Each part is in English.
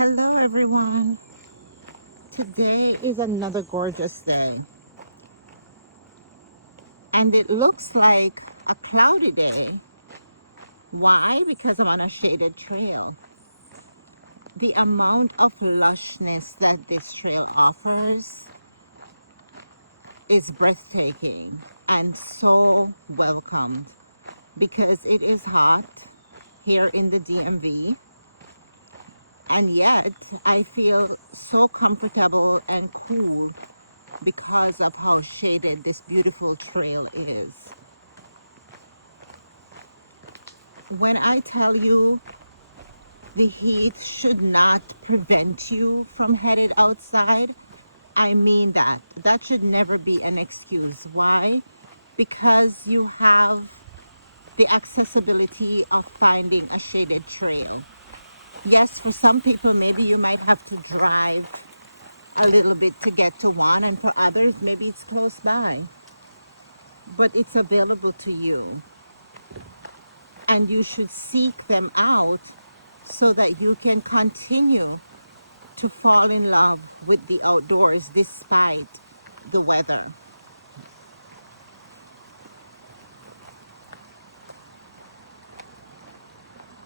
Hello, everyone. Today is another gorgeous day, and it looks like a cloudy day. Why? Because I'm on a shaded trail. The amount of lushness that this trail offers is breathtaking and so welcomed because it is hot here in the DMV, and yet I feel so comfortable and cool because of how shaded this beautiful trail is. When I tell you the heat should not prevent you from headed outside, I mean that. That should never be an excuse. Why? Because you have the accessibility of finding a shaded trail. Yes, for some people, maybe you might have to drive a little bit to get to one, and for others, maybe it's close by, but it's available to you. And you should seek them out so that you can continue to fall in love with the outdoors despite the weather.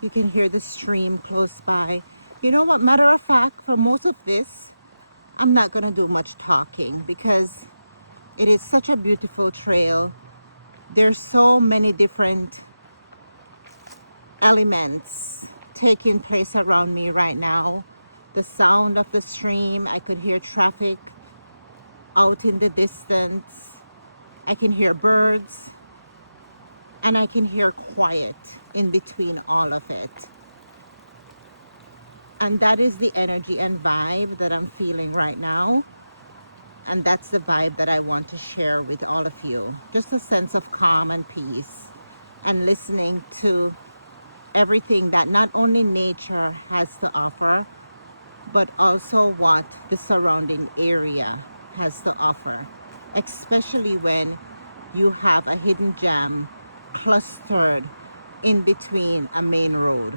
You can hear the stream close by. You know what, matter of fact, for most of this, I'm not going to do much talking because it is such a beautiful trail. There's so many different elements taking place around me right now. The sound of the stream, I could hear traffic out in the distance. I can hear birds, and I can hear quiet in between all of it. And that is the energy and vibe that I'm feeling right now. And that's the vibe that I want to share with all of you. Just a sense of calm and peace, and listening to everything that not only nature has to offer, but also what the surrounding area has to offer, especially when you have a hidden gem clustered in between a main road.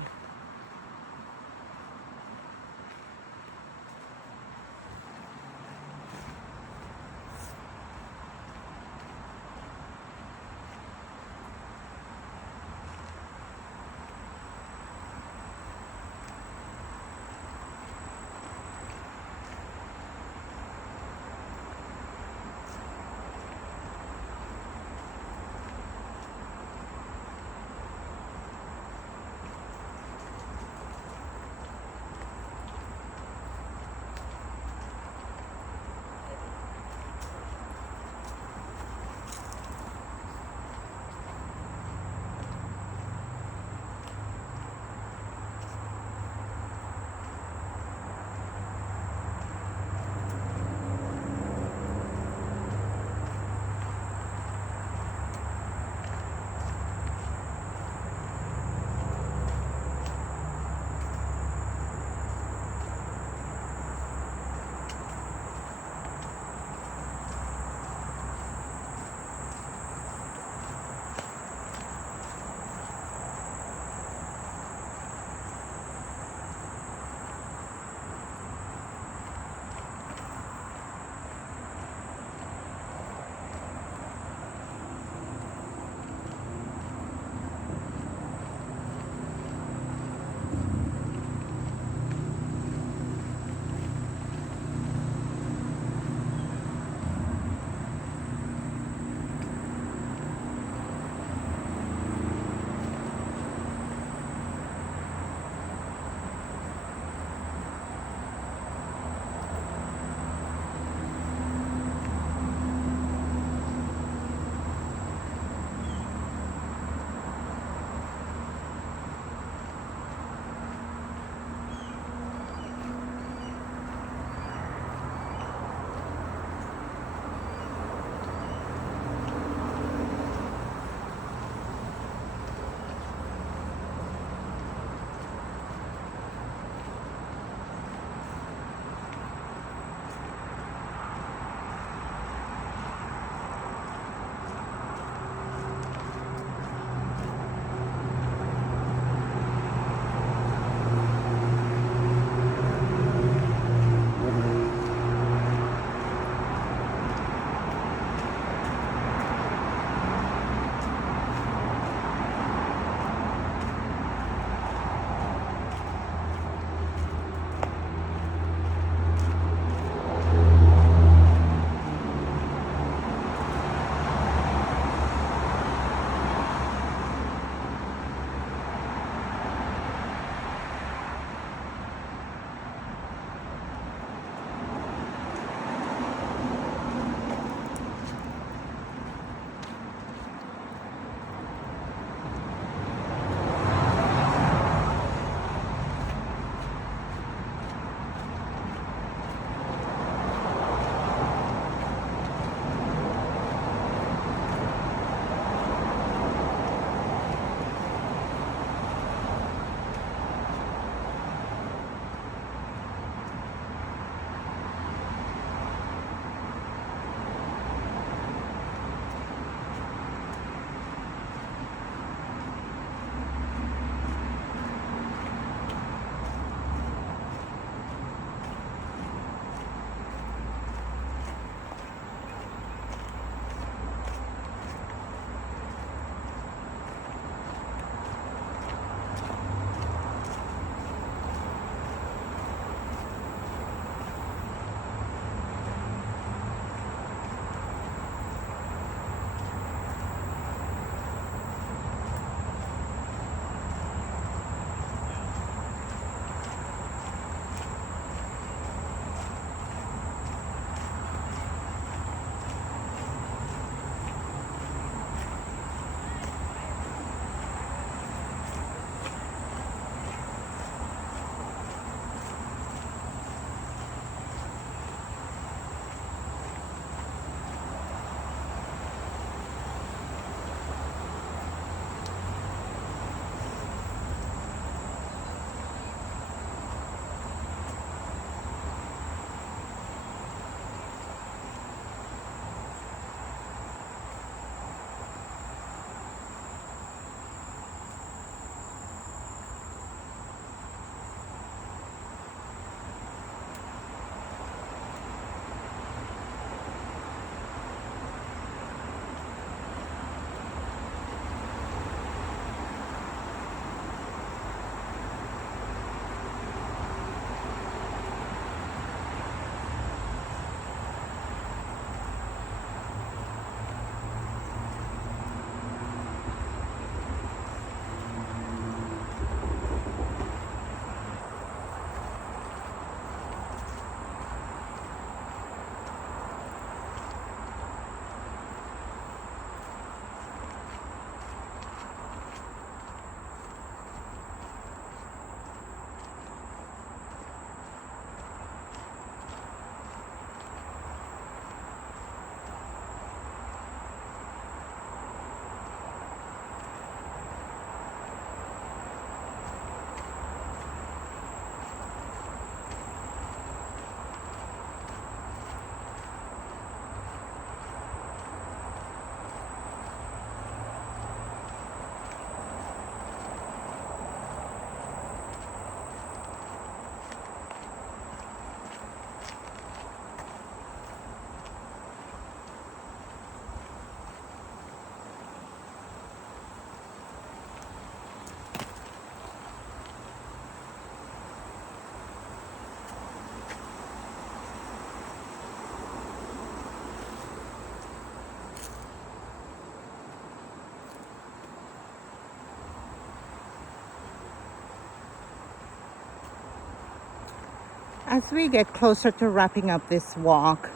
As we get closer to wrapping up this walk,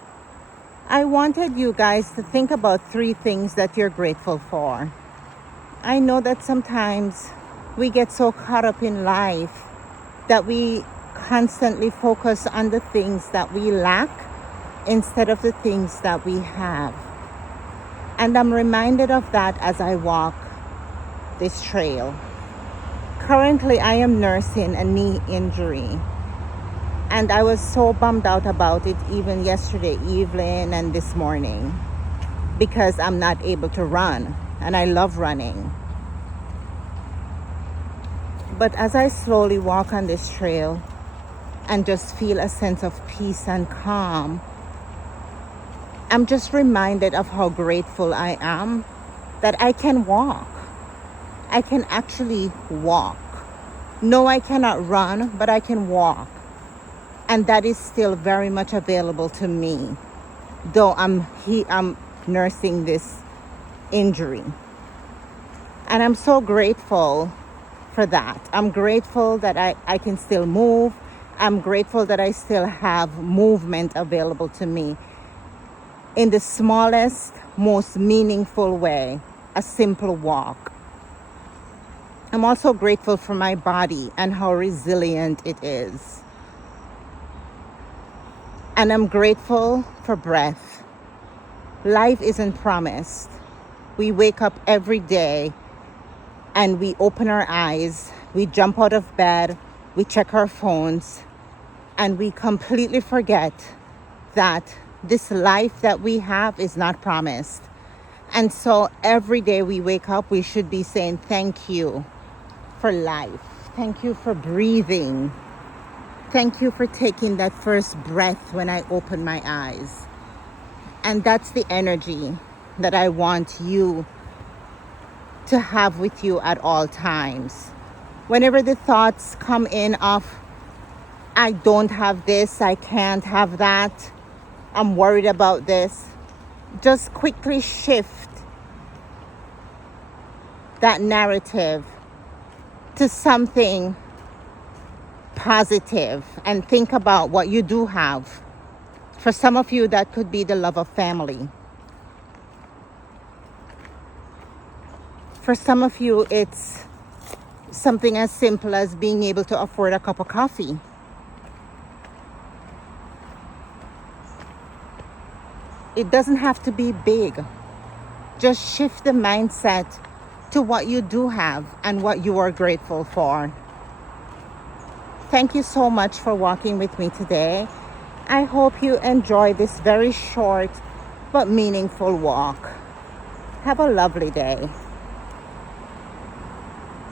I wanted you guys to think about 3 things that you're grateful for. I know that sometimes we get so caught up in life that we constantly focus on the things that we lack instead of the things that we have. And I'm reminded of that as I walk this trail. Currently, I am nursing a knee injury. And I was so bummed out about it even yesterday evening and this morning because I'm not able to run. And I love running. But as I slowly walk on this trail and just feel a sense of peace and calm, I'm just reminded of how grateful I am that I can walk. I can actually walk. No, I cannot run, but I can walk. And that is still very much available to me, though I'm nursing this injury. And I'm so grateful for that. I'm grateful that I can still move. I'm grateful that I still have movement available to me in the smallest, most meaningful way, a simple walk. I'm also grateful for my body and how resilient it is. And I'm grateful for breath. Life isn't promised. We wake up every day and we open our eyes, we jump out of bed, we check our phones, and we completely forget that this life that we have is not promised. And so every day we wake up, we should be saying thank you for life. Thank you for breathing. Thank you for taking that first breath when I open my eyes. And that's the energy that I want you to have with you at all times. Whenever the thoughts come in of, I don't have this, I can't have that, I'm worried about this, just quickly shift that narrative to something positive and think about what you do have. For some of you, that could be the love of family. For some of you, it's something as simple as being able to afford a cup of coffee. It doesn't have to be big. Just shift the mindset to what you do have and what you are grateful for. Thank you so much for walking with me today. I hope you enjoy this very short but meaningful walk. Have a lovely day.